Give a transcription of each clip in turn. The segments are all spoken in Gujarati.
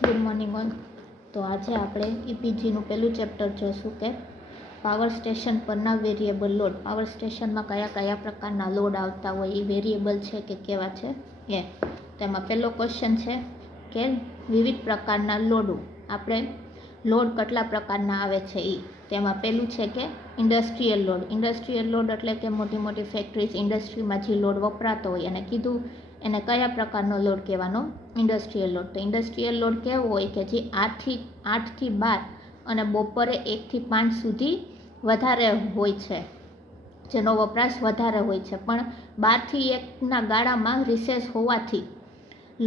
Good morning all. તો આજે આપણે ઈપીજીનું પહેલું ચેપ્ટર જોઈશું કે પાવર સ્ટેશન પરના વેરિયેબલ લોડ. પાવર સ્ટેશનમાં કયા કયા પ્રકારના લોડ આવતા હોય, એ વેરિયેબલ છે કે કેવા છે એ. તેમાં પહેલો ક્વેશ્ચન છે કે વિવિધ પ્રકારના લોડ. આપણે લોડ કેટલા પ્રકારના આવે છે એ. તેમાં પહેલું છે કે ઇન્ડસ્ટ્રીયલ લોડ. ઇન્ડસ્ટ્રીયલ લોડ એટલે કે મોટી મોટી ફેક્ટરીઝ, ઇન્ડસ્ટ્રીમાં જે લોડ વપરાતો હોય અને કીધું એને કયા પ્રકારનો લોડ કહેવાનો, ઇન્ડસ્ટ્રીયલ લોડ. તો ઇન્ડસ્ટ્રીયલ લોડ કેવો હોય કે જે 8 થી 12 અને બપોરે 1 થી 5 સુધી વધારે હોય છે, જેનો વપરાશ વધારે હોય છે, પણ 12 થી 1ના ગાળામાં રિસેસ હોવાથી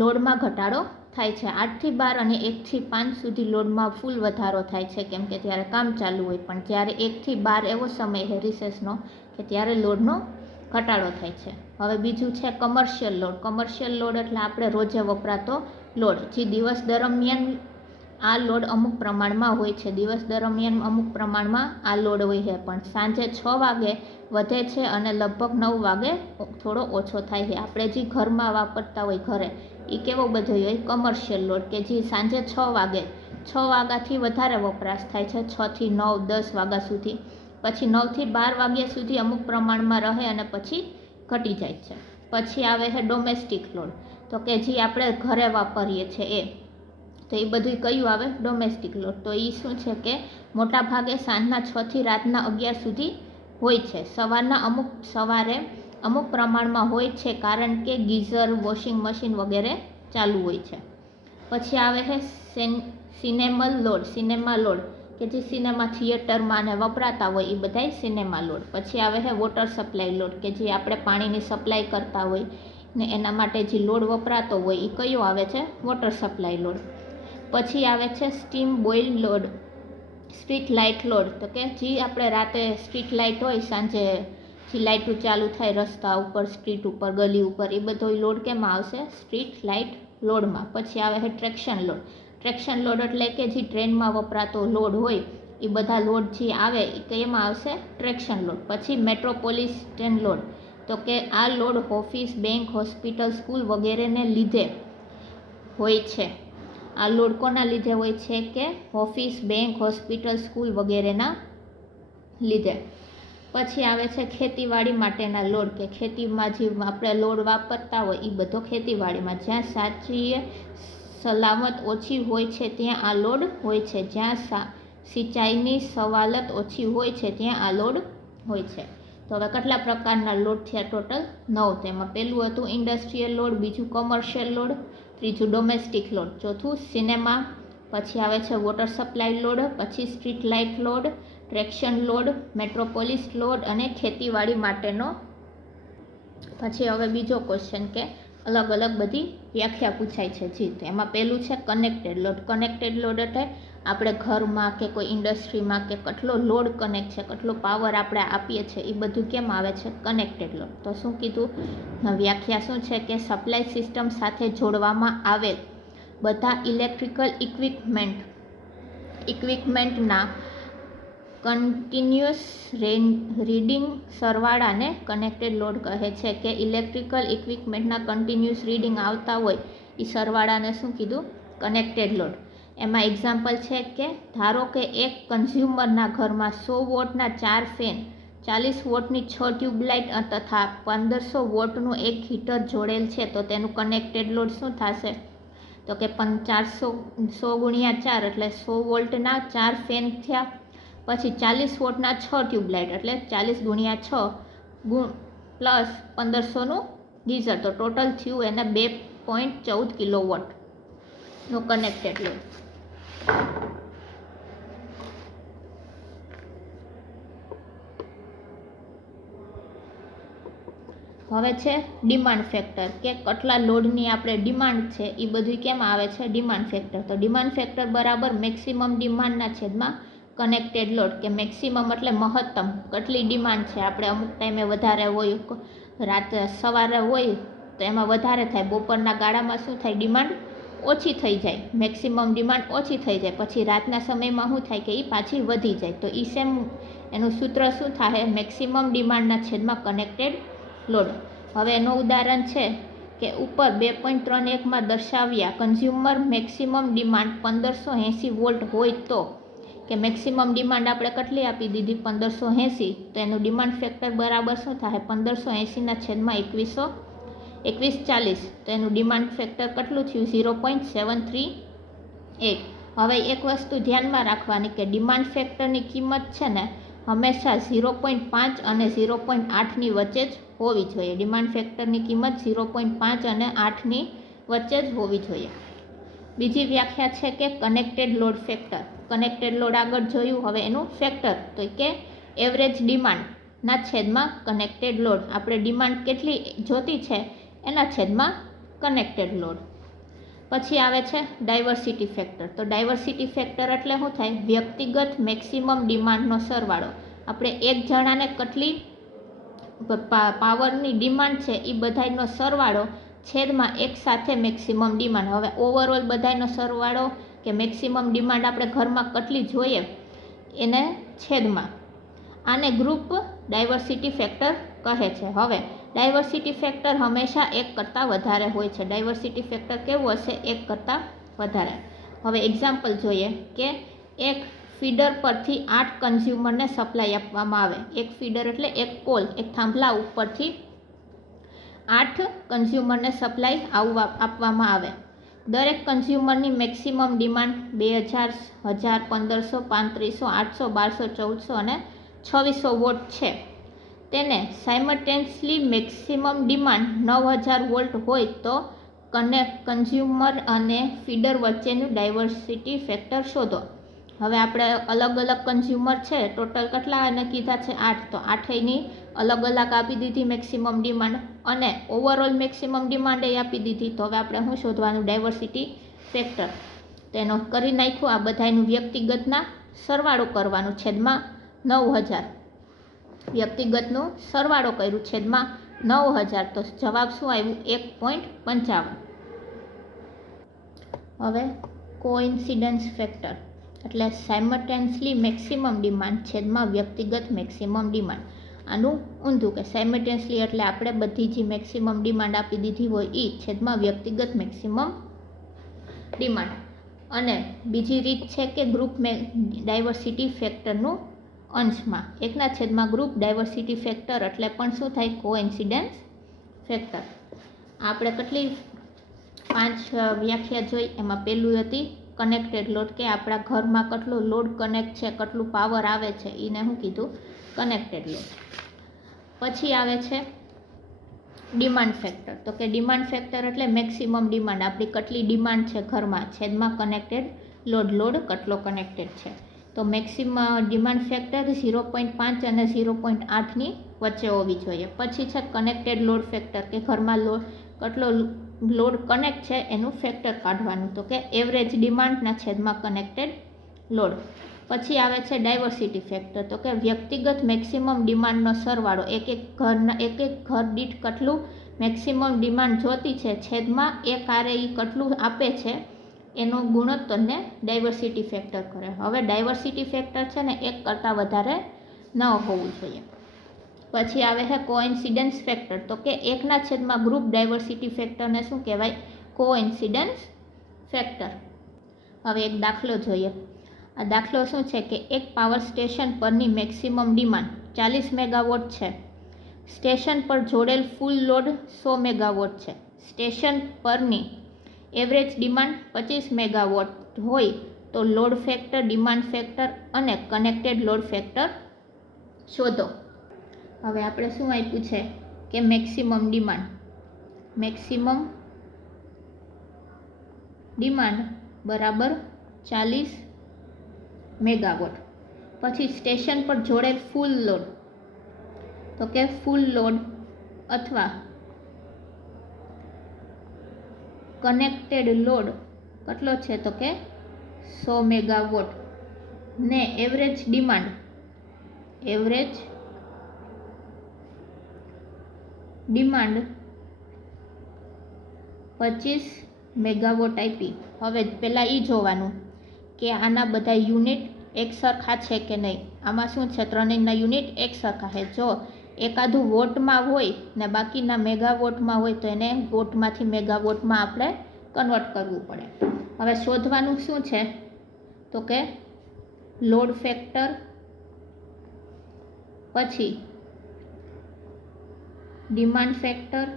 લોડમાં ઘટાડો થાય છે. 8 થી 12 અને 1 થી 5 સુધી લોડમાં ફૂલ વધારો થાય છે, કેમ કે ત્યારે કામ ચાલુ હોય, પણ જ્યારે 1 થી 12 એવો સમય છે રિસેસનો કે ત્યારે લોડનો ઘટાડો થાય છે. હવે બીજું છે કમર્શિયલ લોડ. કમર્શિયલ લોડ એટલે આપણે રોજે વપરાતો લોડ, જે દિવસ દરમિયાન આ લોડ અમુક પ્રમાણમાં હોય છે. દિવસ દરમિયાન અમુક પ્રમાણમાં આ લોડ હોય છે, પણ સાંજે 6 વાગે વધે છે અને લગભગ 9 વાગે થોડો ઓછો થાય છે. આપણે જે ઘરમાં વાપરતા હોય ઘરે, એ કેવો બધો હોય, કમર્શિયલ લોડ, કે જે સાંજે 6 વાગ્યાથી વધારે વપરાશ થાય છે, 6 થી 9, 10 વાગ્યા સુધી. પછી 9 થી 12 વાગ્યા સુધી અમુક પ્રમાણમાં રહે અને પછી ઘટી જાય છે. પછી આવે છે ડોમેસ્ટિક લોડ, તો કે જે આપણે ઘરે વાપરીએ છીએ એ. તો એ બધું કયું આવે, ડોમેસ્ટિક લોડ. તો એ શું છે કે મોટા ભાગે સાંજના 6 થી રાતના 11 સુધી હોય છે. સવારે અમુક પ્રમાણમાં હોય છે, કારણ કે ગીઝર, વોશિંગ મશીન વગેરે ચાલુ હોય છે. પછી આવે છે સિનેમલ લોડ. સિનેમા લોડ કે જે સિનેમા થિયેટરમાં ને વપરાતા હોય એ બધાય સિનેમા લોડ. પછી આવે છે વોટર સપ્લાય લોડ, કે જે આપણે પાણીની સપ્લાય કરતા હોય ને એના માટે જે લોડ વપરાતો હોય એ કયો આવે છે, વોટર સપ્લાય લોડ. પછી આવે છે steam boil load. Street light load, તો કે જે આપણે રાતે સ્ટ્રીટ લાઇટ હોય, સાંજે જે લાઇટો ચાલુ થાય રસ્તા ઉપર, સ્ટ્રીટ ઉપર, ગલી ઉપર, એ બધો લોડ કેમાં આવશે, સ્ટ્રીટ લાઇટ લોડમાં. પછી આવે છે ટ્રેક્શન લોડ. ટ્રેક્શન લોડ એટલે કે જે ટ્રેનમાં વપરાતો લોડ હોય એ બધા લોડ જે આવે એ કેમાં આવશે, ટ્રેક્શન લોડ. પછી મેટ્રોપોલિટન લોડ, તો કે આ load office, bank, hospital, school વગેરેને લીધે હોય છે. આ લોડ કોના લીધે હોય છે કે ઓફિસ, બેંક, હોસ્પિટલ, સ્કૂલ વગેરેના લીધે. પછી આવે છે ખેતીવાડી માટેના લોડ, કે ખેતીમાં જે આપણે લોડ વાપરતા હોય એ બધો ખેતીવાડીમાં, જ્યાં સાચી સલામત ઓછી હોય છે ત્યાં આ લોડ હોય છે, જ્યાં સિંચાઈની સવાલત ઓછી હોય છે ત્યાં આ લોડ હોય છે. તો હવે કેટલા પ્રકારના લોડ થયા, ટોટલ 9. તેમાં પહેલું હતું ઇન્ડસ્ટ્રીયલ લોડ, બીજું કોમર્શિયલ લોડ, ત્રીજું ડોમેસ્ટિક લોડ, ચોથું સિનેમા, પછી આવે છે વોટર સપ્લાય લોડ, પછી street light load, traction load, metropolis load અને ખેતીવાડી માટેનો. પછી હવે બીજો ક્વેશ્ચન કે અલગ અલગ બધી વ્યાખ્યા પૂછાય છે જી. તો એમાં પહેલું છે કનેક્ટેડ લોડ. કનેક્ટેડ લોડ એટલે આપણે ઘરમાં કે કોઈ ઇન્ડસ્ટ્રીમાં કે કેટલો લોડ કનેક્ટ છે, કેટલો પાવર આપણે આપીએ છીએ, એ બધું કેમ આવે છે, કનેક્ટેડ લોડ. તો શું કીધું, વ્યાખ્યા શું છે કે સપ્લાય સિસ્ટમ સાથે જોડવામાં આવેલ બધા ઇલેક્ટ્રિકલ ઇક્વિપમેન્ટના કન્ટિન્યુઅસ રીડિંગ સરવાળાને કનેક્ટેડ લોડ કહે છે. કે ઇલેક્ટ્રિકલ ઇક્વિપમેન્ટના કન્ટિન્યુઅસ રીડિંગ આવતા હોય એ સરવાળાને શું કીધું, કનેક્ટેડ લોડ. એમાં એક્ઝામ્પલ છે કે ધારો કે એક કન્ઝ્યુમરના ઘરમાં 100 વોટના 4 ફેન, 40 વોટની 6 ટ્યુબલાઇટ તથા 1500 વોટનું એક હીટર જોડેલ છે, તો તેનું કનેક્ટેડ લોડ શું થશે, તો કે 100 ગુણ્યા 4 એટલે 100 વોલ્ટના 4 ફેન થયા. પછી 40 વોટના 6 ટ્યુબલાઇટ એટલે 40 ગુણ્યા 6 પ્લસ 1500નું ગીઝર, તો ટોટલ થયું એને 2.14 કિલોવોટનો કનેક્ટેડ લોડ. હવે છે ડિમાન્ડ ફેક્ટર, કે કેટલા લોડની આપણે ડિમાન્ડ છે એ બધું કેમ આવે છે, ડિમાન્ડ ફેક્ટર. તો ડિમાન્ડ ફેક્ટર બરાબર મેક્સિમમ ડિમાન્ડના છેદમાં કનેક્ટેડ લોડ, કે મેક્સિમમ એટલે મહત્તમ, કેટલી ડિમાન્ડ છે. આપણે અમુક ટાઈમે વધારે હોય, રાતે સવારે હોય તો એમાં વધારે થાય, બપોરના ગાળામાં શું થાય, ડિમાન્ડ ઓછી થઈ જાય, મેક્સિમમ ડિમાન્ડ ઓછી થઈ જાય. પછી રાતના સમયમાં શું થાય કે એ પાછી વધી જાય. તો એ સેમ એનું સૂત્ર શું થાય, મેક્સિમમ ડિમાન્ડના છેદમાં કનેક્ટેડ લોડ. હવે એનું ઉદાહરણ છે કે ઉપર 2.31માં દર્શાવ્યા કન્ઝ્યુમર મેક્સિમમ ડિમાન્ડ 1580 વોલ્ટ હોય તો કે મેક્સિમમ ડિમાન્ડ આપણે કેટલી આપી દીધી 1580, તો એનું ડિમાન્ડ ફેક્ટર બરાબર શું થાય 1580 છેદમાં 2140, તો એનું ડિમાન્ડ ફેક્ટર કેટલું થયું 0.738. હવે એક વસ્તુ ધ્યાનમાં રાખવાની કે ડિમાન્ડ ફેક્ટરની કિંમત છે ને હંમેશા 0.5 અને 0.8ની વચ્ચે જ હોવી જોઈએ. ડિમાન્ડ ફેક્ટરની કિંમત 0.5 અને 8ની વચ્ચે જ હોવી જોઈએ. બીજી વ્યાખ્યા છે કે connected load factor. Connected load આગળ જોયું, હવે એનું ફેક્ટર તો કે એવરેજ ડિમાન્ડના છેદમાં કનેક્ટેડ લોડ. આપણે ડિમાન્ડ કેટલી જોતી છે એના છેદમાં કનેક્ટેડ લોડ. પછી આવે છે ડાયવર્સિટી ફેક્ટર. તો ડાયવર્સિટી ફેક્ટર એટલે શું થાય વ્યક્તિગત મેક્સિમમ ડિમાન્ડનો સરવાળો. આપણે એક જણાને કેટલી પાવરની ડિમાન્ડ છે એ બધાનો સરવાળો છેદમાં એક સાથે મેક્સિમમ ડિમાન્ડ. હવે ઓવરઓલ બધાનો સરવાળો કે મેક્સિમમ ડિમાન્ડ આપણે ઘરમાં કેટલી જોઈએ એને છેદમાં. આને ગ્રુપ ડાયવર્સિટી ફેક્ટર કહે છે. હવે ડાયવર્સિટી ફેક્ટર હંમેશા એક કરતાં વધારે હોય છે. ડાયવર્સિટી ફેક્ટર કેવું હશે? એક કરતાં વધારે. હવે એક્ઝામ્પલ જોઈએ કે એક ફીડર પરથી 8 કન્ઝ્યુમરને સપ્લાય આપવામાં આવે. એક ફીડર એટલે એક પોલ, એક થાંભલા ઉપરથી 8 કન્ઝ્યુમરને સપ્લાય આપવામાં આવે. દરેક કન્ઝ્યુમરની મેક્સિમમ ડિમાન્ડ 2000, 1000, 1500, 3500, 800, 1200, 1400 અને 2600 વોટ છે. તેને સાયમલ્ટેનિયસલી મેક્સિમમ ડિમાન્ડ 9000 વોલ્ટ હોય તો કન્ઝ્યુમર અને ફીડર વચ્ચેનું ડાયવર્સિટી ફેક્ટર શોધો. હવે આપણે અલગ અલગ કન્ઝ્યુમર છે, ટોટલ કેટલા અને કીધા છે 8, તો 8ની અલગ અલગ આપી દીધી મેક્સિમમ ડિમાન્ડ અને ઓવરઓલ મેક્સિમમ ડિમાન્ડ એ આપી દીધી. તો હવે આપણે શું શોધવાનું? Diversity factor. તેનો કરી નાખ્યું. આ બધાનું વ્યક્તિગતના સરવાળો કરવાનું છેદમાં 9000. વ્યક્તિગતનું સરવાળો કર્યું છેદમાં 9000, તો જવાબ શું આવ્યું? 1.55. હવે કોઇન્સિડન્સ ફેક્ટર એટલે સાયમલ્ટેનિયસલી મેક્સિમમ ડિમાન્ડ છેદમાં વ્યક્તિગત મેક્સિમમ ડિમાન્ડ. આનું ઊંધું કે સાયમલ્ટેનિયસલી એટલે આપણે બધી જે મેક્સિમમ ડિમાન્ડ આપી દીધી હોય એ છેદમાં વ્યક્તિગત મેક્સિમમ ડિમાન્ડ. અને બીજી રીત છે કે ગ્રુપ ડાયવર્સિટી ફેક્ટરનું અંશમાં 1/, ગ્રુપ ડાયવર્સિટી ફેક્ટર એટલે પણ શું થાય? Coincidence factor. આપણે કેટલી 5 વ્યાખ્યા જોઈ. એમાં પહેલું હતી કનેક્ટેડ લોડ, કે આપણા ઘરમાં કેટલો લોડ કનેક્ટ છે, કેટલું પાવર આવે છે એને શું કીધું? Connected load. પછી આવે છે ડિમાન્ડ ફેક્ટર. તો કે ડિમાન્ડ ફેક્ટર એટલે મેક્સિમમ ડિમાન્ડ, આપણી કેટલી ડિમાન્ડ છે ઘરમાં છેદમાં કનેક્ટેડ લોડ કેટલો કનેક્ટેડ છે. તો મેક્સિમમ ડિમાન્ડ ફેક્ટર 0.5 અને 0.8ની વચ્ચે હોવી જોઈએ. પછી છે કનેક્ટેડ લોડ ફેક્ટર, કે ઘરમાં કેટલો લોડ કનેક્ટ છે એનું ફેક્ટર કાઢવાનું. તો કે એવરેજ ડિમાન્ડના છેદમાં કનેક્ટેડ લોડ. પછી આવે છે ડાયવર્સિટી ફેક્ટર. તો કે વ્યક્તિગત મેક્સિમમ ડિમાન્ડનો સરવાળો, એક ઘર દીઠ કેટલું મેક્સિમમ ડિમાન્ડ જોતી છે છેદમાં એક આરે એ કેટલું આપે છે એનો ગુણોત્તરને ડાયવર્સિટી ફેક્ટર કરે. હવે ડાયવર્સિટી ફેક્ટર છે ને એક કરતાં વધારે ન હોવું જોઈએ. પછી આવે છે કોઇન્સિડન્સ ફેક્ટર. તો કે 1/, ગ્રુપ ડાયવર્સિટી ફેક્ટરને શું કહેવાય? Coincidence factor. હવે એક દાખલો જોઈએ. આ દાખલો શું છે કે એક પાવર સ્ટેશન પરની મેક્સિમમ ડિમાન્ડ 40 મેગાવોટ છે. સ્ટેશન પર જોડેલ ફૂલ લોડ 100 મેગાવોટ છે. સ્ટેશન પરની એવરેજ ડિમાન્ડ 25 મેગાવોટ હોય તો લોડ ફેક્ટર, ડિમાન્ડ ફેક્ટર અને કનેક્ટેડ લોડ ફેક્ટર શોધો. હવે આપણે શું આપ્યું છે કે મેક્સિમમ ડિમાન્ડ બરાબર 40 મેગાવોટ. પછી સ્ટેશન પર જોડેલ ફૂલ લોડ, તો કે ફૂલ લોડ અથવા કનેક્ટેડ લોડ કેટલો છે? તો કે 100 મેગાવોટ ને એવરેજ ડિમાન્ડ 25 મેગાવોટ આપી. હવે પહેલાં એ જોવાનું કે આના બધા યુનિટ એક સરખા છે કે નહીં. આમાં શું છે? ત્રણેયના યુનિટ એક સરખા છે. જો એકાદું વોટમાં હોય ને બાકીના મેગાવોટમાં હોય તો એને વોટમાંથી મેગાવોટમાં આપણે કન્વર્ટ કરવું પડે. હવે શોધવાનું શું છે તો કે લોડ ફેક્ટર, પછી ડિમાન્ડ ફેક્ટર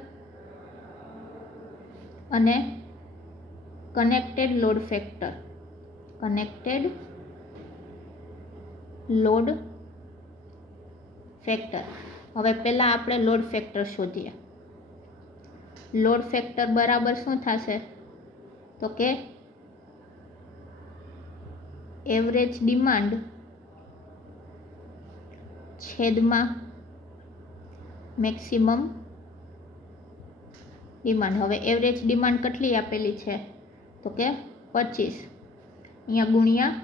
અને connected load factor. Connected load factor. હવે પહેલાં આપણે લોડ ફેક્ટર શોધીએ. લોડ ફેક્ટર બરાબર શું થશે તો કે એવરેજ ડિમાન્ડ છેદમાં મેક્સિમમ ડિમાન્ડ. હવે એવરેજ ડિમાન્ડ કેટલી આપેલી છે તો કે 25, અહીંયા ગુણ્યા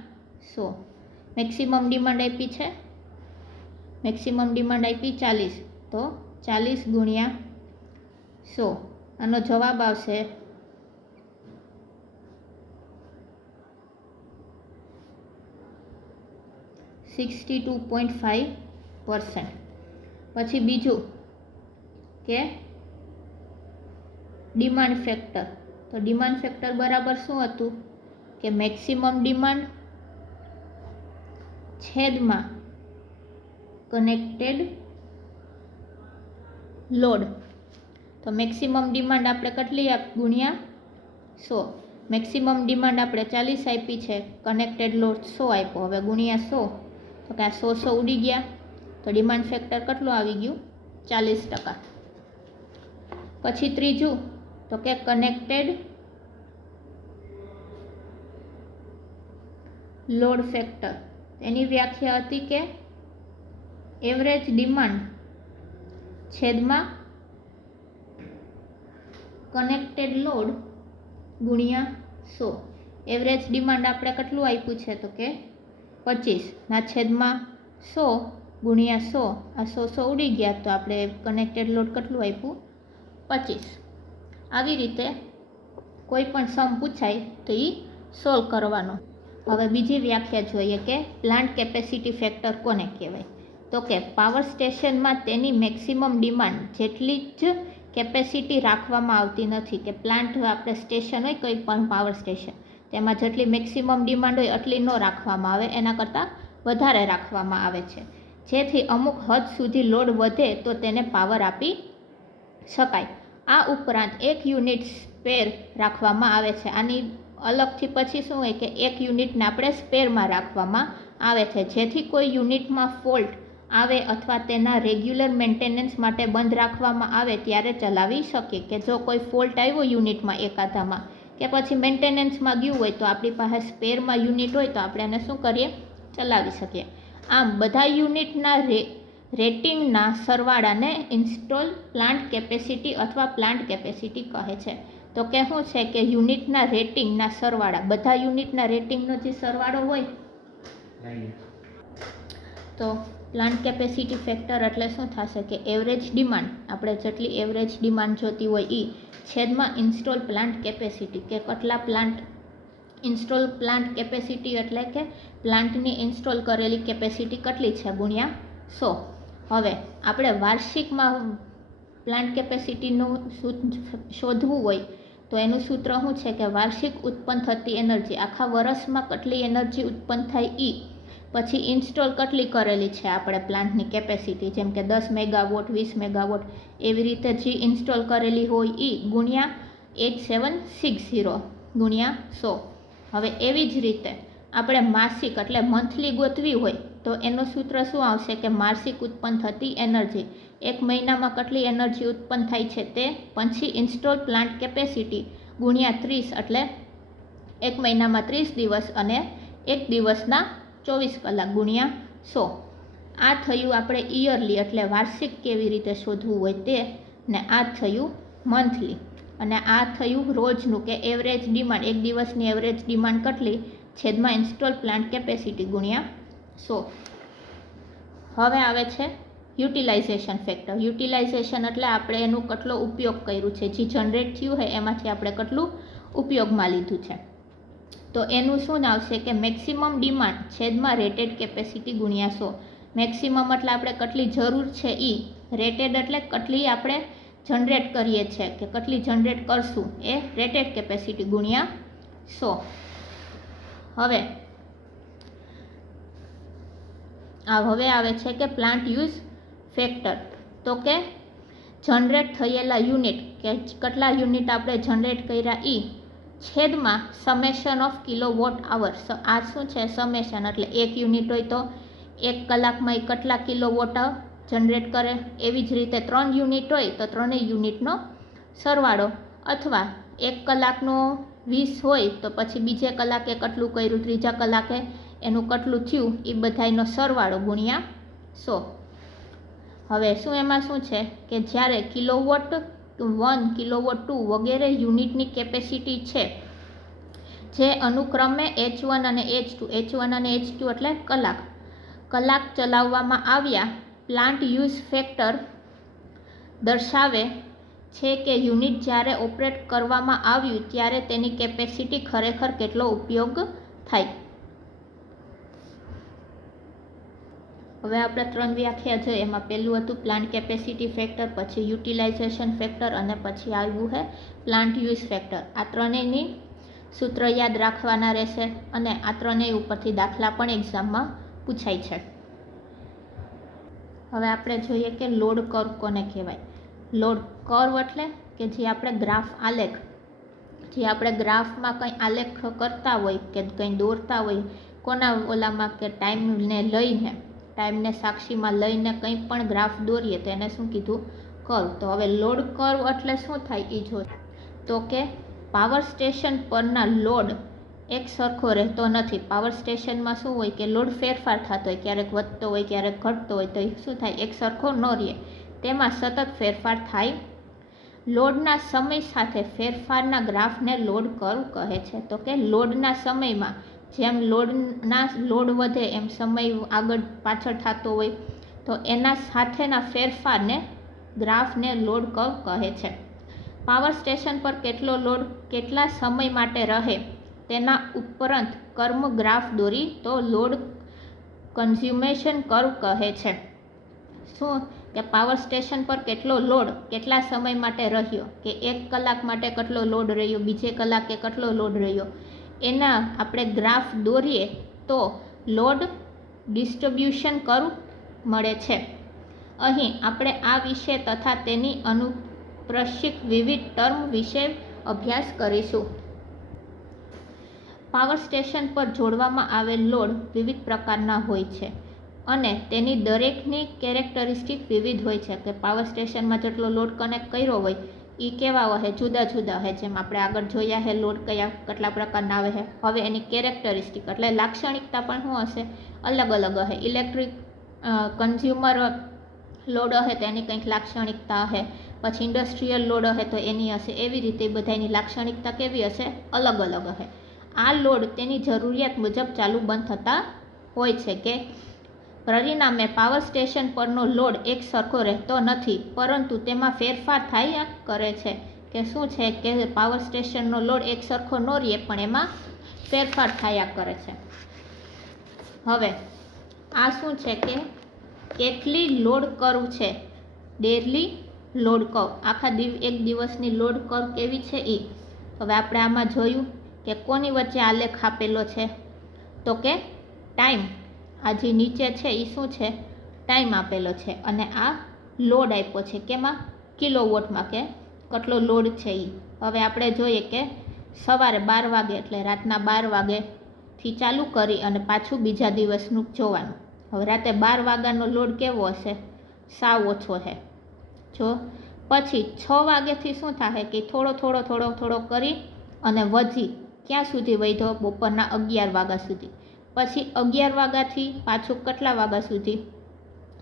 100. મેક્સિમમ ડિમાન્ડ આપી છે, મેક્સિમમ ડિમાન્ડ આપી 40, તો 40 ગુણ્યા 100. આનો જવાબ આવશે 62.5%. પછી બીજું કે ડિમાન્ડ ફેક્ટર. તો ડિમાન્ડ ફેક્ટર બરાબર શું હતું કે મેક્સિમમ ડિમાન્ડ છેદમાં કનેક્ટેડ લોડ. તો મેક્સિમમ ડિમાન્ડ આપણે કેટલી ગુણ્યા 100. મેક્સિમમ ડિમાન્ડ આપણે 40 આપી છે, કનેક્ટેડ લોડ 100 આપ્યો. હવે ગુણ્યા 100 તો કે આ 100 ઉડી ગયા, તો ડિમાન્ડ ફેક્ટર કેટલું આવી ગયું 40%. પછી ત્રીજું તો કે કનેક્ટેડ લોડ ફેક્ટર. એની વ્યાખ્યા હતી કે એવરેજ ડિમાન્ડ છેદમાં કનેક્ટેડ લોડ ગુણ્યા 100. એવરેજ ડિમાન્ડ આપણે કેટલું આપ્યું છે તો કે 25 ના છેદમાં 100 ગુણ્યા 100. આ 100 ઉડી ગયા, તો આપણે કનેક્ટેડ લોડ કેટલું આપ્યું 25. આવી રીતે કોઈ પણ સમ પૂછાય તો એ સોલ્વ કરવાનો. હવે બીજી વ્યાખ્યા જોઈએ કે પ્લાન્ટ કેપેસિટી ફેક્ટર કોને કહેવાય. તો કે પાવર સ્ટેશનમાં તેની મેક્સિમમ ડિમાન્ડ જેટલી જ કેપેસિટી રાખવામાં આવતી નથી. કે પ્લાન્ટ આપણે સ્ટેશન હોય કોઈ પણ પાવર સ્ટેશન, તેમાં જેટલી મેક્સિમમ ડિમાન્ડ હોય એટલી ન રાખવામાં આવે, એના કરતાં વધારે રાખવામાં આવે છે. જેથી અમુક હદ સુધી લોડ વધે તો તેને પાવર આપી શકાય. આ ઉપરાંત 1 યુનિટ સ્પેર રાખવામાં આવે છે. આની અલગથી પછી શું હોય કે 1 યુનિટને આપણે સ્પેરમાં રાખવામાં આવે છે, જેથી કોઈ યુનિટમાં ફોલ્ટ આવે અથવા તેના રેગ્યુલર મેન્ટેનન્સ માટે બંધ રાખવામાં આવે ત્યારે ચલાવી શકીએ. કે જો કોઈ ફોલ્ટ આવ્યો યુનિટમાં એકાદામાં કે પછી મેન્ટેનન્સમાં ગયું હોય તો આપણી પાસે સ્પેરમાં યુનિટ હોય તો આપણે એને શું કરીએ ચલાવી શકીએ. આમ બધા યુનિટના રેટિંગના સરવાળાને ઇન્સ્ટોલ પ્લાન્ટ કેપેસિટી અથવા પ્લાન્ટ કેપેસિટી કહે છે. તો કે શું છે કે યુનિટના રેટિંગના સરવાળા, બધા યુનિટના રેટિંગનો જે સરવાળો હોય તો પ્લાન્ટ કેપેસિટી ફેક્ટર એટલે શું થશે કે એવરેજ ડિમાન્ડ, આપણે જેટલી એવરેજ ડિમાન્ડ જોતી હોય એ છેદમાં ઇન્સ્ટોલ પ્લાન્ટ કેપેસિટી. કે કેટલા પ્લાન્ટ ઇન્સ્ટોલ પ્લાન્ટ કેપેસિટી એટલે કે પ્લાન્ટની ઇન્સ્ટોલ કરેલી કેપેસિટી કેટલી છે ગુણ્યા 100. હવે આપણે વાર્ષિકમાં પ્લાન્ટ કેપેસિટીનું શોધવું હોય તો એનું સૂત્ર શું છે કે વાર્ષિક ઉત્પન્ન થતી એનર્જી, આખા વર્ષમાં કેટલી એનર્જી ઉત્પન્ન થાય એ પછી ઇન્સ્ટોલ કેટલી કરેલી છે આપણે પ્લાન્ટની કેપેસિટી, જેમ કે 10 મેગાવોટ 20 મેગાવોટ એવી રીતે જે ઇન્સ્ટોલ કરેલી હોય એ ગુણ્યા 8760 ગુણ્યા 100. હવે એવી જ રીતે આપણે માસિક એટલે મંથલી ગોતવી હોય તો એનું સૂત્ર શું આવશે કે માસિક ઉત્પન્ન થતી એનર્જી, એક મહિનામાં કેટલી એનર્જી ઉત્પન્ન થાય છે તે પછી ઇન્સ્ટોલ પ્લાન્ટ કેપેસિટી ગુણ્યા 30, એટલે એક મહિનામાં 30 દિવસ અને એક દિવસના 24 કલાક ગુણ્યા 100. આ થયું આપણે યરલી એટલે વાર્ષિક કેવી રીતે શોધવું હોય તે, ને આ થયું મંથલી, અને આ થયું રોજનું કે એવરેજ ડિમાન્ડ, એક દિવસની એવરેજ ડિમાન્ડ કેટલી છેદમાં ઇન્સ્ટોલ પ્લાન્ટ કેપેસિટી ગુણ્યા 100. હવે આવે છે યુટિલાઇઝેશન ફેક્ટર. યુટિલાઇઝેશન એટલે આપણે એનું કેટલો ઉપયોગ કર્યું છે, જે જનરેટ થયું હોય એમાંથી આપણે કેટલું ઉપયોગમાં લીધું છે. તો એનું શું આવશે કે મેક્સિમમ ડિમાન્ડ છેદમાં રેટેડ કેપેસિટી ગુણ્યા 100. મેક્સિમમ એટલે આપણે કેટલી જરૂર છે એ, રેટેડ એટલે કેટલી આપણે જનરેટ કરીએ છીએ કે કેટલી જનરેટ કરશું એ રેટેડ કેપેસિટી ગુણ્યા 100. હવે આવે છે કે પ્લાન્ટ યુઝ ફેક્ટર. તો કે જનરેટ થયેલા યુનિટ કે કેટલા યુનિટ આપણે જનરેટ કર્યા એ છેદમાં સમેશન ઓફ કિલોવોટ આવર. આ શું છે? સમેશન એટલે એક યુનિટ હોય તો 1 કલાકમાં એ કેટલા કિલોવોટ જનરેટ કરે. એવી જ રીતે 3 યુનિટ હોય તો 3 યુનિટનો સરવાળો, અથવા 1 કલાકનો 20 હોય તો પછી બીજે કલાકે કેટલું કર્યું, ત્રીજા કલાકે એનું કેટલું થયું, એ બધાનો સરવાળો ગુણ્યા 100. હવે એમાં શું છે કે જ્યારે કિલોવોટ 1, કિલોવોટ 2 વગેરે યુનિટની કેપેસિટી છે જે અનુક્રમે H1 અને H2, H1 અને H2 એટલે કલાક ચલાવવામાં આવ્યા, પ્લાન્ટ યુઝ ફેક્ટર દર્શાવે છે કે યુનિટ જ્યારે ઓપરેટ કરવામાં આવ્યું ત્યારે તેની કેપેસિટી ખરેખર કેટલો ઉપયોગ થાય. હવે આપણે 3 વ્યાખ્યા છે. એમાં પહેલું હતું પ્લાન્ટ કેપેસિટી ફેક્ટર, પછી યુટિલાઇઝેશન ફેક્ટર અને પછી આવ્યું છે પ્લાન્ટ યુઝ ફેક્ટર. આ ત્રણેયની સૂત્ર યાદ રાખવાના રહેશે અને આ ત્રણેય ઉપરથી દાખલા પણ એક્ઝામમાં પૂછાય છે. હવે આપણે જોઈએ કે લોડ કર્વ કોને કહેવાય. લોડ કર્વ એટલે કે જે આપણે ગ્રાફ આલેખ, જે આપણે ગ્રાફમાં કંઈ આલેખ કરતા હોય કે કંઈ દોરતા હોય, કોના ઓલામાં કે ટાઈમને સાક્ષીમાં લઈને કંઈ પણ ગ્રાફ દોરીએ તો એને શું કીધું? કર્વ. તો હવે લોડ કર્વ એટલે શું થાય એ જોઈએ. તો કે પાવર સ્ટેશન પરના લોડ એક સરખો રહેતો નથી. પાવર સ્ટેશનમાં શું હોય કે લોડ ફેરફાર થતો હોય, ક્યારેક વધતો હોય, ક્યારેક ઘટતો હોય, તો શું થાય? એક સરખો ન રહે, તેમાં સતત ફેરફાર થાય. લોડના સમય સાથે ફેરફારના ગ્રાફને લોડ કર્વ કહે છે. તો કે લોડના સમયમાં જેમ લોડ વધે એમ સમય આગળ પાછળ થતો હોય તો એના સાથેના ફેરફારને ગ્રાફને લોડ કર્વ કહે છે. પાવર સ્ટેશન પર કેટલો લોડ કેટલા સમય માટે રહે તેના ઉપરાંત કર્વ ગ્રાફ દોરી તો લોડ કન્ઝ્યુમેશન કર્વ કહે છે. શું કે પાવર સ્ટેશન પર કેટલો લોડ કેટલા સમય માટે રહ્યો, કે 1 કલાક માટે કેટલો લોડ રહ્યો, બીજે કલાકે કેટલો લોડ રહ્યો, એના આપણે ગ્રાફ દોરીએ તો લોડ ડિસ્ટ્રીબ્યુશન કર્વ મળે છે. અહીં આપણે આ વિશે તથા તેની અનુપ્રશિક વિવિધ ટર્મ વિશે અભ્યાસ કરીશું. પાવર સ્ટેશન પર જોડવામાં આવેલ લોડ વિવિધ પ્રકારના હોય છે અને તેની દરેકની કેરેક્ટરિસ્ટિક વિવિધ હોય છે. કે પાવર સ્ટેશનમાં જેટલો લોડ કનેક્ટ કર્યો હોય એ કેવા હોય? જુદા જુદા હોય. જેમ આપણે આગળ જોયા છે લોડ કેટલા પ્રકારના આવે છે. હવે એની કેરેક્ટરિસ્ટિક એટલે લાક્ષણિકતા પણ શું હશે? અલગ અલગ હશે. ઇલેક્ટ્રિક કન્ઝ્યુમર લોડ હશે તો એની કંઈક લાક્ષણિકતા હશે, પછી ઇન્ડસ્ટ્રીયલ લોડ હશે તો એની હશે. એવી રીતે બધાની લાક્ષણિકતા કેવી હશે? અલગ અલગ હશે. આ લોડ તેની જરૂરિયાત મુજબ ચાલુ બંધ થતા હોય છે કે પરિણામે પાવર સ્ટેશન પરનો લોડ એક સરખો રહેતો નથી, પરંતુ તેમાં ફેરફાર થયા કરે છે. કે શું છે કે પાવર સ્ટેશનનો લોડ એક સરખો ન રહે પણ એમાં ફેરફાર થયા કરે છે. હવે આ શું છે કે કેટલી લોડ કર્વ છે? Daily load curve. આખા એક દિવસની લોડ કર્વ કેવી છે એ. હવે આપણે આમાં જોયું કે કોની વચ્ચે આલેખ આપેલો છે? તો કે ટાઈમ. આ જે નીચે છે એ શું છે? ટાઈમ આપેલો છે અને આ લોડ આપ્યો છે. કેમાં? કિલોવોટમાં, કે કેટલો લોડ છે એ. હવે આપણે જોઈએ કે સવારે 12 વાગે એટલે રાતના 12 વાગેથી ચાલુ કરી અને પાછું બીજા દિવસનું જોવાનું. હવે રાતે 12 વાગ્યાનો લોડ કેવો હશે? સાવ ઓછો છે. જો પછી 6 વાગ્યાથી શું થાય કે થોડો કરી અને વધી ક્યાં સુધી વધ્યો? બપોરના 11 વાગ્યા સુધી. પછી 11 વાગ્યાથી પાછું કેટલા વાગ્યા સુધી?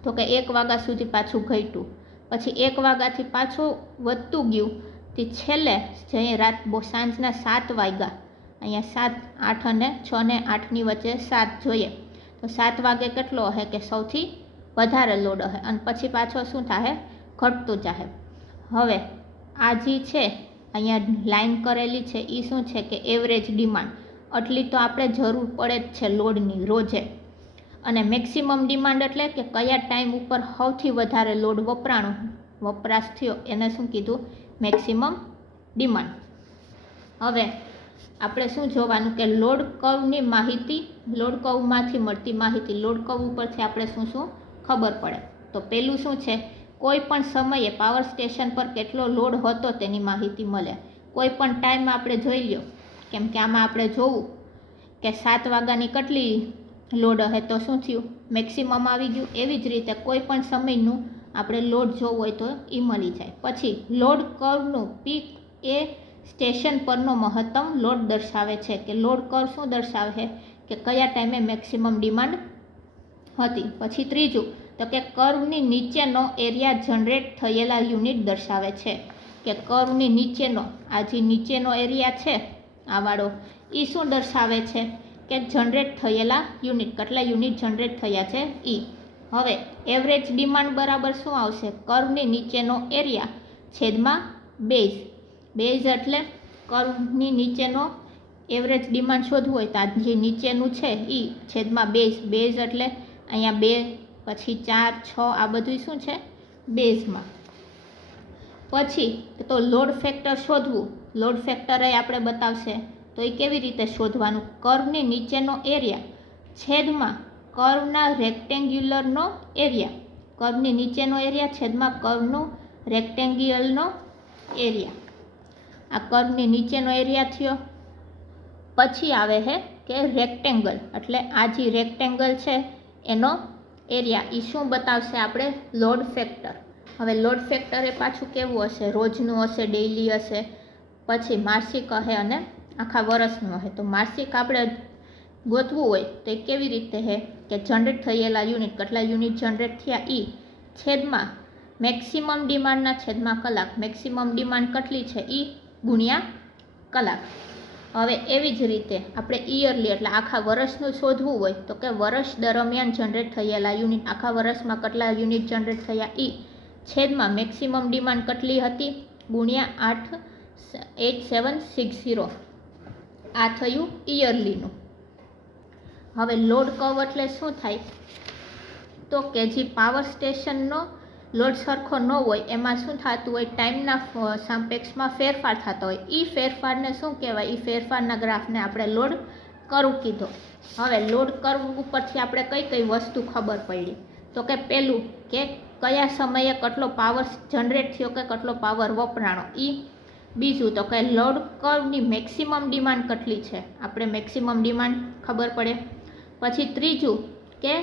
તો કે 1 વાગ્યા સુધી પાછું ઘટ્યું. પછી 1 વાગ્યાથી પાછું વધતું ગયું તે છેલ્લે જઈએ સાંજના 7 વાગ્યા. અહીંયા 7, 8 અને 6 ને 8ની વચ્ચે 7 જોઈએ તો 7 વાગે કેટલો હશે? કે સૌથી વધારે લોડ હશે અને પછી પાછો શું થાય? ઘટતું જાય. હવે આ જે છે અહીંયા લાઈન કરેલી છે એ શું છે કે એવરેજ ડિમાન્ડ. આટલી તો આપણે જરૂર પડે જ છે લોડની રોજે. અને મેક્સિમમ ડિમાન્ડ એટલે કે કયા ટાઈમ ઉપર સૌથી વધારે લોડ વપરાશ થયો એને શું કીધું? Maximum demand. હવે આપણે શું જોવાનું કે લોડ કર્વની માહિતી, લોડ કર્વમાંથી મળતી માહિતી, લોડ કર્વ ઉપરથી આપણે શું શું ખબર પડે. તો પહેલું શું છે? કોઈ પણ સમયે પાવર સ્ટેશન પર કેટલો લોડ હતો તેની માહિતી મળે. કોઈ પણ ટાઈમ આપણે જોઈ લ્યો, કેમ કે આમાં આપણે જોવું કે 7 વાગ્યાની કેટલી લોડ હે તો શું થયું? મેક્સિમમ આવી ગયું. એવી જ રીતે કોઈ પણ સમયનું આપણે લોડ જોવું હોય તો એ મળી જાય. પછી લોડ કર્વનું પીક એ સ્ટેશન પરનો મહત્તમ લોડ દર્શાવે છે, કે લોડ કર્વ શું દર્શાવે છે? કે કયા ટાઈમે મેક્સિમમ ડિમાન્ડ હતી. પછી ત્રીજું તો કે કર્વની નીચેનો એરિયા જનરેટ થયેલા યુનિટ દર્શાવે છે, કે કર્વની નીચેનો આ જે નીચેનો એરિયા છે આવાળો, એ શું દર્શાવે છે? કે જનરેટ થયેલા યુનિટ, કેટલા યુનિટ જનરેટ થયા છે એ. હવે એવરેજ ડિમાન્ડ બરાબર શું આવશે? કર્વની નીચેનો એરિયા છેદમાં બેઝ. બેઝ એટલે કર્વની નીચેનો એવરેજ ડિમાન્ડ શોધવું હોય તો આ જે નીચેનું છે એ છેદમાં બેઝ. બેઝ એટલે અહીંયા 2 પછી 4 6 આ બધું શું છે? બેઝમાં. પછી તો લોડ ફેક્ટર શોધવું. લોડ ફેક્ટર એ આપણે બતાવશે તો એ કેવી રીતે શોધવાનું? કર્વની નીચેનો એરિયા છેદમાં કર્વના રેક્ટેન્ગ્યુલરનો એરિયા. કર્વની નીચેનો એરિયા છેદમાં કર્વનું રેક્ટેન્ગ્યુલરનો એરિયા. આ કર્વની નીચેનો એરિયા થયો. પછી આવે છે કે રેક્ટેંગલ, એટલે આ જે રેક્ટેંગલ છે એનો એરિયા. એ શું બતાવશે આપણે? Load factor. હવે લોડ ફેક્ટર એ પાછું કેવું હશે? રોજનું હશે, ડેઇલી હશે, પછી માસિક હશે અને આખા વર્ષનું હશે. તો માસિક આપણે ગોતવું હોય તો એ કેવી રીતે છે? કે જનરેટ થયેલા યુનિટ, કેટલા યુનિટ જનરેટ થયા એ છેદમાં મેક્સિમમ ડિમાન્ડના છેદમાં કલાક. મેક્સિમમ ડિમાન્ડ કેટલી છે એ ગુણ્યા કલાક. હવે એવી જ રીતે આપણે ઈયરલી એટલે આખા વર્ષનું શોધવું હોય તો કે વર્ષ દરમિયાન જનરેટ થયેલા યુનિટ, આખા વર્ષમાં કેટલા યુનિટ જનરેટ થયા એ છેદમાં મેક્સિમમ ડિમાન્ડ કેટલી હતી ગુણ્યા 8760. આ થયું ઈયરલીનું. હવે લોડ કર્વ એટલે શું થાય? તો કે જે પાવર સ્ટેશનનો લોડ સરખો ન હોય એમાં શું થતું હોય? ટાઈમના સાપેક્ષમાં ફેરફાર થતો હોય. એ ફેરફારને શું કહેવાય? એ ફેરફારના ગ્રાફને આપણે લોડ કર્વ કીધો. હવે લોડ કર્વ ઉપરથી આપણે કઈ કઈ વસ્તુ ખબર પડી? તો કે પહેલું કે કયા સમયે કેટલો પાવર જનરેટ થયો કે કેટલો પાવર વપરાણો એ. બીજું તો કે લોડ કર્વની મેક્સિમમ ડિમાન્ડ કેટલી છે, આપણે મેક્સિમમ ડિમાન્ડ ખબર પડે. પછી ત્રીજું કે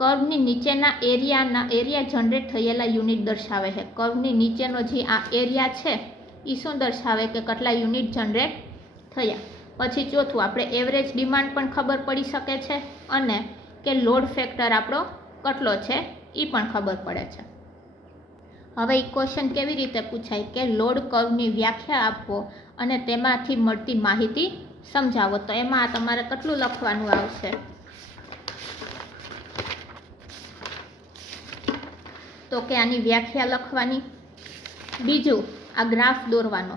કર્વની નીચેના એરિયા જનરેટ થયેલા યુનિટ દર્શાવે છે. કર્વની નીચેનો જે આ એરિયા છે એ શું દર્શાવે? કે કેટલા યુનિટ જનરેટ થયા. પછી ચોથું આપણે એવરેજ ડિમાન્ડ પણ ખબર પડી શકે છે અને કે લોડ ફેક્ટર આપણો કેટલો છે એ પણ ખબર પડે છે. હવે એ ક્વેશ્ચન કેવી રીતે પૂછાય? કે લોડ કર્વની વ્યાખ્યા આપો અને તેમાંથી મળતી માહિતી સમજાવો. તો એમાં તમારે કેટલું લખવાનું આવશે? તો કે આની વ્યાખ્યા લખવાની. બીજું આ ગ્રાફ દોરવાનો.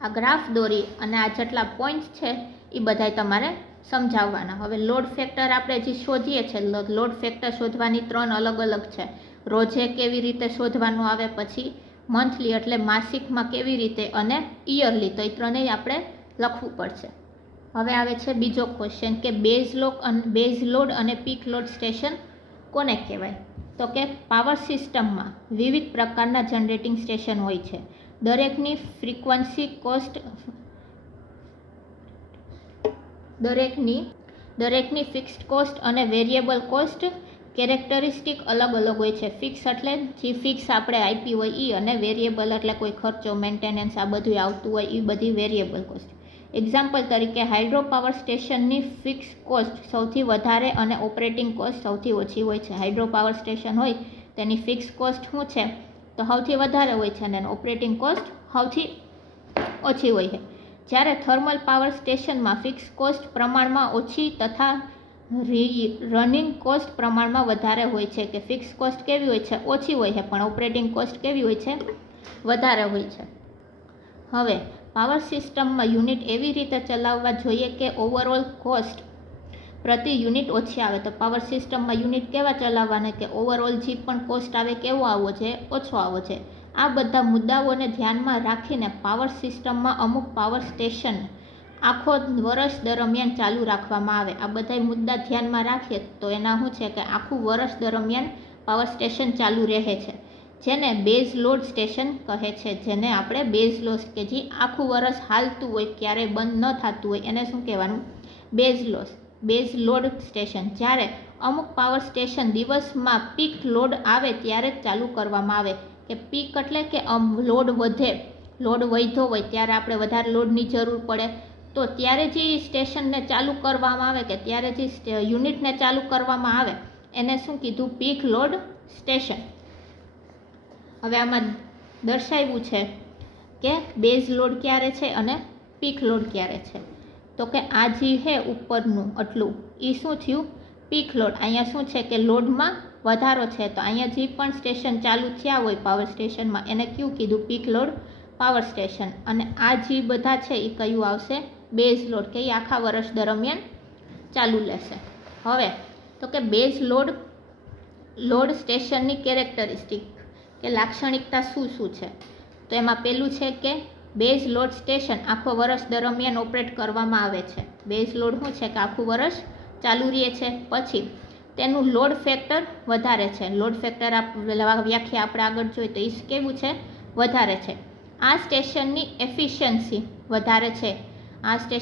આ ગ્રાફ દોરી અને આ જેટલા પોઈન્ટ્સ છે એ બધાય તમારે સમજાવવાના. હવે લોડ ફેક્ટર આપણે જે શોધીએ છીએ, લોડ ફેક્ટર શોધવાની 3 અલગ અલગ છે. રોજે કેવી રીતે શોધવાનું આવે, પછી મંથલી એટલે માસિકમાં કેવી રીતે, અને ઈયરલી. તો એ ત્રણેય આપણે લખવું પડશે. હવે આવે છે બીજો ક્વેશ્ચન કે બેઝ લોડ અને પીક લોડ સ્ટેશન કોને કહેવાય? તો કે પાવર સિસ્ટમમાં વિવિધ પ્રકારના જનરેટિંગ સ્ટેશન હોય છે. દરેકની ફ્રીક્વન્સી કોસ્ટ દરેકની ફિક્સ્ડ કોસ્ટ અને વેરિયેબલ કોસ્ટ કેરેક્ટરિસ્ટિક અલગ અલગ હોય છે. ફિક્સ એટલે જે ફિક્સ આપણે આપી હોય એ, અને વેરિયેબલ એટલે કોઈ ખર્ચો, મેન્ટેનન્સ આ બધું આવતું હોય એ બધી વેરિયેબલ કોસ્ટ. એક્ઝામ્પલ તરીકે હાઇડ્રો પાવર સ્ટેશનની ફિક્સ કોસ્ટ સૌથી વધારે અને ઓપરેટિંગ કોસ્ટ સૌથી ઓછી હોય છે. હાઇડ્રો પાવર સ્ટેશન હોય તેની ફિક્સ કોસ્ટ શું છે? તો સૌથી વધારે હોય છે અને ઓપરેટિંગ કોસ્ટ સૌથી ઓછી હોય છે. જ્યારે થર્મલ પાવર સ્ટેશનમાં ફિક્સ કોસ્ટ પ્રમાણમાં ઓછી તથા રનિંગ કોસ્ટ પ્રમાણમાં વધારે હોય છે. કે ફિક્સ કોસ્ટ કેવી હોય છે? ઓછી હોય છે, પણ ઓપરેટિંગ કોસ્ટ કેવી હોય છે? વધારે હોય છે. હવે પાવર સિસ્ટમમાં યુનિટ એવી રીતે ચલાવવા જોઈએ કે ઓવરઓલ કોસ્ટ પ્રતિ યુનિટ ઓછી આવે. તો પાવર સિસ્ટમમાં યુનિટ કેવા ચલાવવાના કે ઓવરઓલ જે પણ કોસ્ટ આવે કેવો આવવો છે, ઓછો આવવો છે. આ બધા મુદ્દાઓને ધ્યાનમાં રાખીને પાવર સિસ્ટમમાં અમુક પાવર સ્ટેશન આખો વર્ષ દરમિયાન ચાલુ રાખવામાં આવે. આ બધા મુદ્દા ધ્યાનમાં રાખીએ તો એના શું છે કે આખું વર્ષ દરમિયાન પાવર સ્ટેશન ચાલુ રહે છે, જેને બેઝ લોડ સ્ટેશન કહે છે. જેને આપણે બેઝ લોડ કે જે આખું વર્ષ હાલતું હોય, ક્યારેય બંધ ન થતું હોય, એને શું કહેવાનું? Base load station. જ્યારે અમુક પાવર સ્ટેશન દિવસમાં પીક લોડ આવે ત્યારે જ ચાલુ કરવામાં આવે. કે પીક એટલે કે લોડ વધે, લોડ વધ્યો હોય ત્યારે આપણે વધારે લોડની જરૂર પડે, તો ત્યારે જે સ્ટેશનને ચાલુ કરવામાં આવે કે ત્યારે જે યુનિટને ચાલુ કરવામાં આવે એને શું કીધું? Peak load station. હવે આમાં દર્શાવ્યું છે કે બેઝ લોડ ક્યારે છે અને પીક લોડ ક્યારે છે. તો કે આ જે છે ઉપરનું આટલું એ શું થયું? Peak load. અહીંયા શું છે કે લોડમાં વધારો છે, તો અહીંયા જે પણ સ્ટેશન ચાલુ થયા હોય પાવર સ્ટેશનમાં એને કયું કીધું? Peak load power station. અને આ જે બધા છે એ કયું આવશે? બેઝ લોડ, કે એ આખા વર્ષ દરમિયાન ચાલુ લેશે. હવે તો કે બેઝ લોડ સ્ટેશનની કેરેક્ટરિસ્ટિક કે લાક્ષણિકતા શું છે? તો એમાં પહેલું છે કે બેઝ લોડ સ્ટેશન આખો વર્ષ દરમિયાન ઓપરેટ કરવામાં આવે છે. બેઝ લોડ શું છે કે આખું વર્ષ ચાલુ રહે છે. પછી તેનું લોડ ફેક્ટર વધારે છે. લોડ ફેક્ટર વ્યાખ્યા આપણે આગળ જોઈ તો એ કેવું છે? વધારે છે. આ સ્ટેશનની એફિશિયન્સી વધારે છે. આ સ્ટેશન